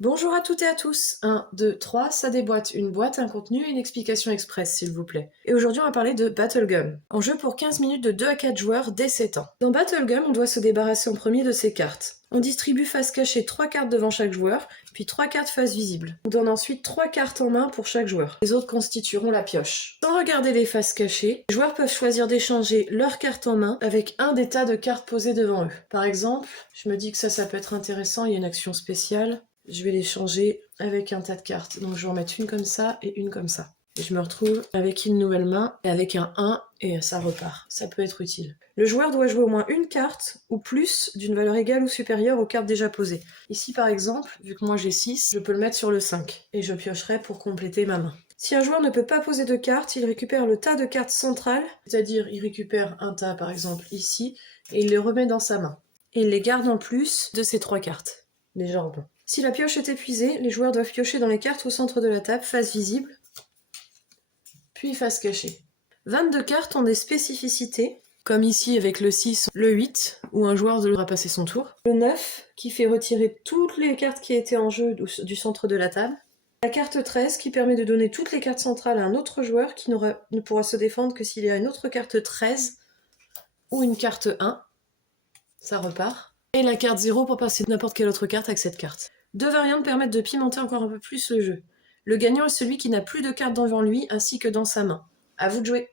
Bonjour à toutes et à tous. 1, 2, 3, ça déboîte. Une boîte, un contenu et une explication express, s'il vous plaît. Et aujourd'hui, on va parler de Battlegum. En jeu pour 15 minutes de 2 à 4 joueurs dès 7 ans. Dans Battlegum, on doit se débarrasser en premier de ses cartes. On distribue face cachée 3 cartes devant chaque joueur, puis 3 cartes face visible. On donne ensuite 3 cartes en main pour chaque joueur. Les autres constitueront la pioche. Sans regarder les faces cachées, les joueurs peuvent choisir d'échanger leurs cartes en main avec un des tas de cartes posées devant eux. Par exemple, je me dis que ça peut être intéressant, il y a une action spéciale. Je vais les changer avec un tas de cartes. Donc je vais en mettre une comme ça et une comme ça. Et je me retrouve avec une nouvelle main et avec un 1 et ça repart. Ça peut être utile. Le joueur doit jouer au moins une carte ou plus d'une valeur égale ou supérieure aux cartes déjà posées. Ici par exemple, vu que moi j'ai 6, je peux le mettre sur le 5 et je piocherai pour compléter ma main. Si un joueur ne peut pas poser de cartes, il récupère le tas de cartes centrales, c'est-à-dire il récupère un tas par exemple ici et il les remet dans sa main. Et il les garde en plus de ces 3 cartes, déjà en main. Si la pioche est épuisée, les joueurs doivent piocher dans les cartes au centre de la table, face visible, puis face cachée. 22 cartes ont des spécificités, comme ici avec le 6, le 8, où un joueur devra passer son tour. Le 9, qui fait retirer toutes les cartes qui étaient en jeu du centre de la table. La carte 13, qui permet de donner toutes les cartes centrales à un autre joueur qui ne pourra se défendre que s'il y a une autre carte 13 ou une carte 1. Ça repart. Et la carte 0 pour passer n'importe quelle autre carte avec cette carte. 2 variantes permettent de pimenter encore un peu plus le jeu. Le gagnant est celui qui n'a plus de cartes devant lui ainsi que dans sa main. À vous de jouer.